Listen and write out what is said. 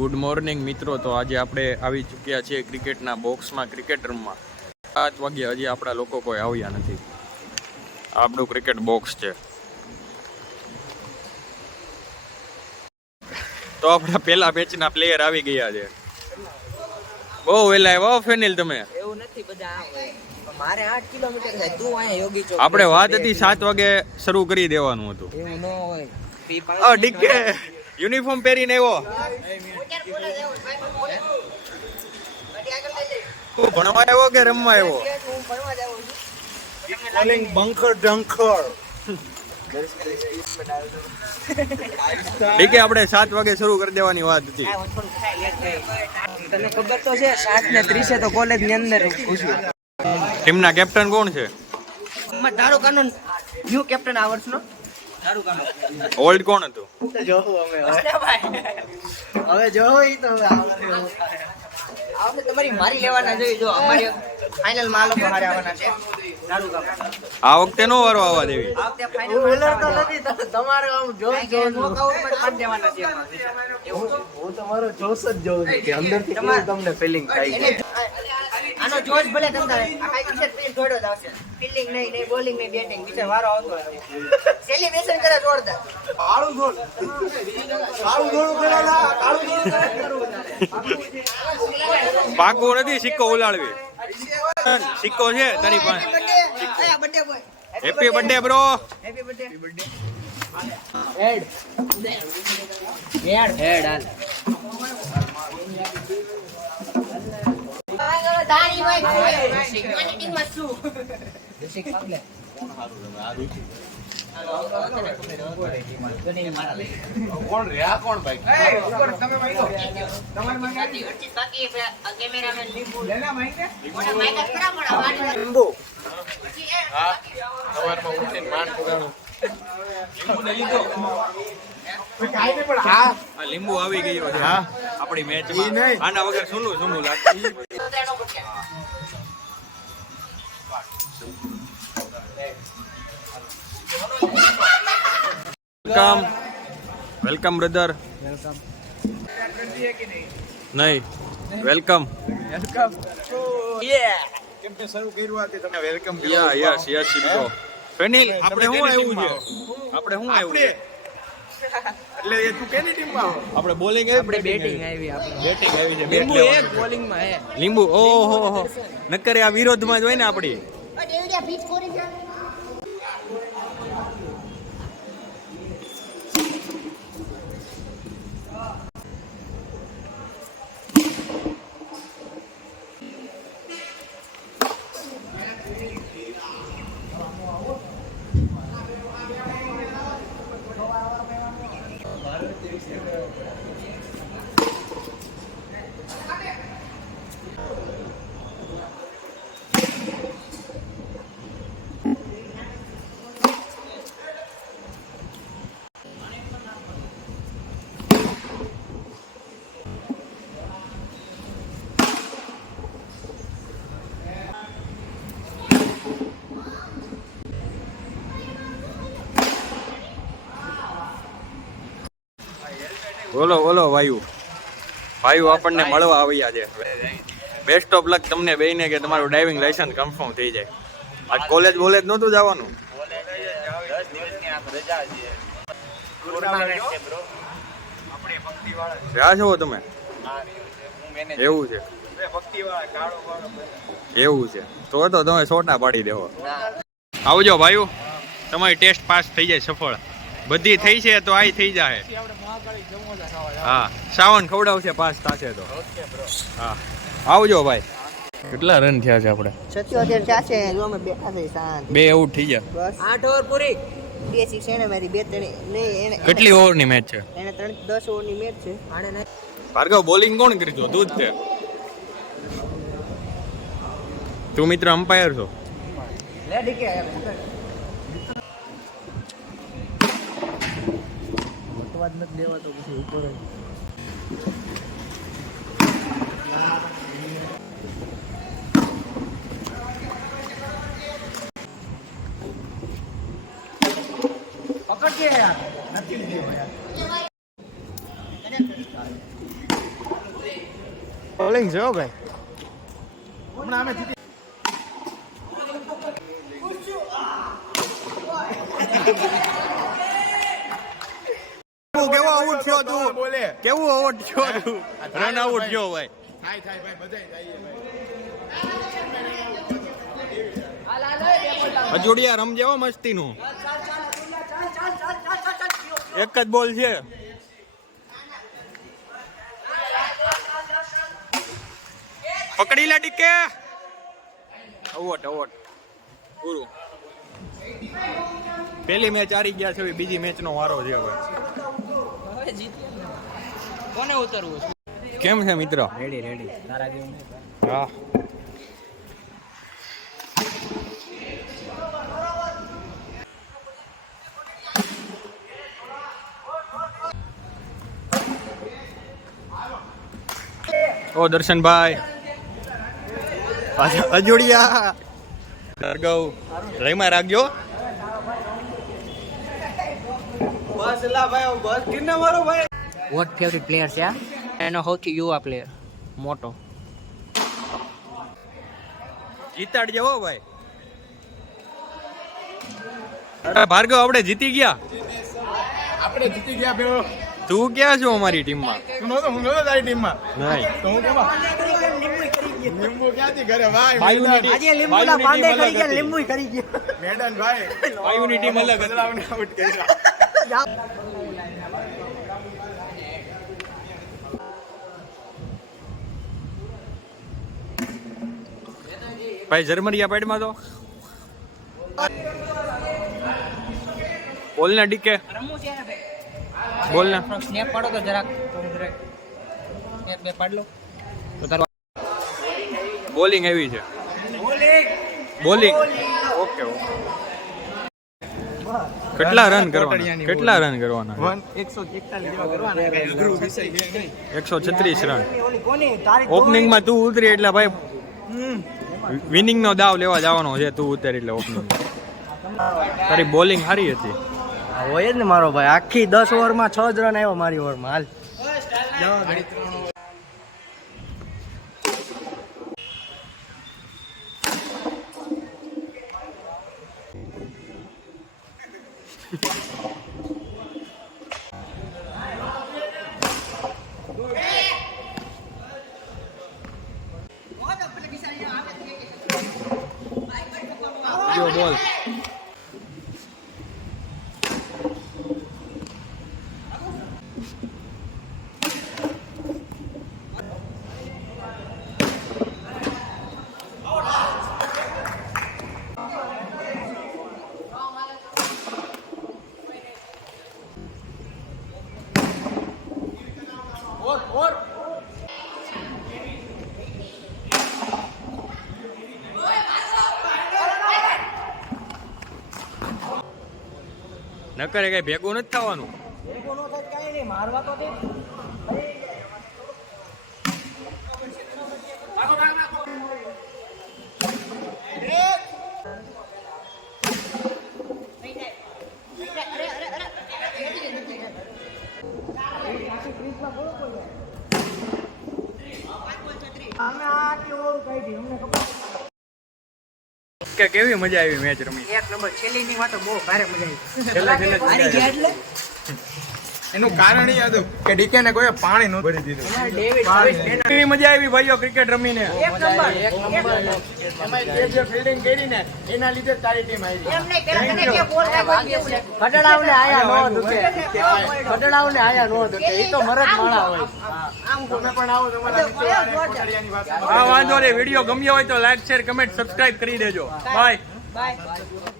Good morning મિત્રો. તો આજે આપણે આવી ચૂક્યા છીએ ક્રિકેટના બોક્સમાં, ક્રિકેટ રમવા. 7 વાગે હજી આપણા લોકો કોઈ આવ્યા નથી. આપણું ક્રિકેટ બોક્સ છે. તો આપણા પહેલા બેચના પ્લેયર આવી ગયા છે. બહુ વહેલા આવ્યા ફેનિલ તમે. એવું નથી, બધા મારે 8 કિલોમીટર થાય. તું અહીંયા યોગી ચોક. આપણે વાત હતી 7 વાગે શરૂ કરી દેવાનું હતું. એવું ન હોય. ડીકે યુનિફોર્મ પહેરીને આવ્યો. ભણવા આવ્યો કે રમવા આવ્યો? બંકર ડંકર. ઠીક, આપણે 7 વાગે શરૂ કરી દેવાની વાત હતી. તને ખબર તો છે 7:30 તો કોલેજ ની અંદર ઘૂસ્યું. ટીમના કેપ્ટન કોણ છે? તારું કાનો ન્યુ કેપ્ટન આ વર્ષનો. ઓલ્ડ કોણ હતું? હવે જોઈ તો આપણે તમારી મારી લેવાના જોઈએ. જો અમારી ફાઇનલ માં લોકો હારે આવવાના છે. આ વખતે નો વારો આવવા દેવી. આ વખતે ફાઇનલ તો નથી. તમારે આમ જોઈ નોકઆઉટ પર કાઢ દેવાના છે. હું તમારો જોશ જ જોઉં છું કે અંદરથી કેવું તમને ફીલિંગ થાય છે. આનો જોશ ભલે તમને આ ક્રિકેટ પ્લેયર જોડો જ આવશે. ફિલ્ડિંગ નહીં, બોલિંગ નહીં, બેટિંગ વિચાર વારો આવતો હોય. સેલિબ્રેશન કરે જોરદાર. કાળું ધોળ કરેલા, કાળું ધોળ. પાકું નથી, સિક્કો ઉલાડવી. સિક્કો છે તારી પાસે? Birthday boy. Happy birthday bro. Happy birthday. હેડ હાલ. તારી ભાઈ કોની ટીમમાં શું? ઋષિક પાગલે. કોણ રહ્યા કોણ ભાઈ? કેમેરામેન લીંબુ. લીંબુ. હા, સવારમાં ઉઠીને માન પુરાણું. લીંબુ આવી ગયો છે હા આપણી મેચ ઈ નહીં. આના વગર સુનું લાગે. Welcome brother. નહીં, વેલકમ. કેમ કે શરૂ કર્યું હતી તમે વેલકમ યા યસ યસ સિમ્પો. ફેનિલ આપણે શું આવ્યું છે? આપણે શું આવ્યું છે? એટલે એ તું કેની ટીમમાં આવો? આપણે બોલિંગ આપણે બેટિંગ આવી. બેટિંગ આવી છે. લીંબુ એક બોલિંગ માં હે. લીંબુ ઓહો નક્કર આ વિરોધમાં જ હોય ને આપણી. બોલો ભાઈઓ આપણને મળવા આવ્યા છે. બેસ્ટ ઓફ લક તમને બેયને કે તમારું ડ્રાઇવિંગ લાયસન્સ કન્ફર્મ થઈ જાય. આજ કોલેજ નહોતું જવાનું? રહ્યા છો તમે? એવું છે? એવું છે તો તમે સોટા પાડી દેવો. આવજો ભાઈઓ, તમારી ટેસ્ટ પાસ થઈ જાય સફળ. બધી થઈ છે તો આ થઈ જાય. હા, સાવન ખવડાવશે, પાસ થશે તો. હા, આવજો ભાઈ. કેટલા રન થયા છે આપણે? 77 થયા છે. જો અમે બેઠા છે શાંત. 2 આઉટ થઈ ગયા. બસ 8 ઓવર પૂરી. 2 સિક્સ એને મારી 2 3 નહીં એને. કેટલી ઓવરની મેચ છે? એને 10 ઓવરની મેચ છે. આને નહીં. ભાર્ગવ બોલિંગ કોણ કરજો? તું જ તે. તું મિત્ર અમ્પાયર છો? લે ડીકે વટવાદ નથી દેવા તો પછી ઉપર પકડ કે યાર નથી લીધો યાર બોલિંગ જો ભાઈ કેવો આઉટ થયો તું કેવું આઉટ થયો તું રન આઉટ થયો ભાઈ અજોડિયા રમજે હો મસ્તી નું એક જ બોલ છે પકડી લે ટીકે આઉટ પૂરું પેલી મેચ હારી ગયા છે બીજી મેચ નો વારો છે હવે કોને ઉતરવું કેમ છે મિત્ર રેડી તારા જેવું હા ઓ દર્શનભાઈ પાછા અજોડિયા ભાર્ગવ રહીમાં રાખજો બસ લા ભાઈ બસ કિન્ના મારો ભાઈ વોટ ફેવરિટ પ્લેયર છે એનો સૌથી યુવા પ્લેયર મોટો જીતાડજે હો ભાઈ અરે ભાર્ગવ આપણે જીતી ગયા ભેળો તું ક્યાં છો અમારી ટીમમાં હું નતો તારી ટીમમાં નહીં તો હું કેવા લીંબુ ક્યાંથી ઘરે ભાઈ આજે લીંબુના પાંદે કરી ગયા લીંબુ કરી ગયા મેડન ભાઈ વાયુની ટીમ અલગ હતી. બદલાવને આઉટ કર્યા ભાઈ જર્મનિયા પેડમાં તો બોલ ને ડીકે રમવું છે ને ભાઈ બોલ ને સ્નેપ પાડો તો જરાક સ્નેપ બે પાડ લો તો તારો બોલિંગ એવી છે બોલિંગ ઓકે કેટલા રન કરવાના 141 જેવા કરવાના કઈ અઘરું વિષય છે નહીં 136 રન ઓલી કોની તારી ઓપનિંગમાં તું ઉતરી એટલે ભાઈ વિનિંગ નો દાવ લેવા જવાનો છે તું ઉતરી એટલે ઓપનિંગ તારી બોલિંગ સારી હતી હોય જ ને મારો ભાઈ આખી 10 ઓવરમાં 6 જ રન આવ્યો મારી ઓવરમાં હાલ જો બોલ નકરે કઈ ભેગું નથી થવાનું મારવા તો દે કે કેવી મજા આવી મેચ રમી એક નંબર છેલ્લી ની વાત બહુ ભારે મજા છેલ્લે આવી છેલ્લે હારી ગયા એટલે એનું કારણ એ હતું કે ડીકે ને કોઈ પાણી નહોતું ભરી દીધું ડેવિડ કેવી મજા આવી ભાઈઓ ક્રિકેટ રમીને એક નંબર એમાં જે ફિલ્ડિંગ કરી ને એના લીધે તારી ટીમ આવી એમ નહીં પેલા તને કે બોલ રાખો ખડડાવને આયા નો દુકે ખડડાવને આયા નો દુકે ઈ તો મરદ માળા હોય આમ તમે પણ આવો તમારા મિત્રોની વાત હા વાંધો નહીં વિડીયો ગમ્યો હોય તો લાઈક શેર કમેન્ટ સબસ્ક્રાઇબ કરી દેજો બાય બાય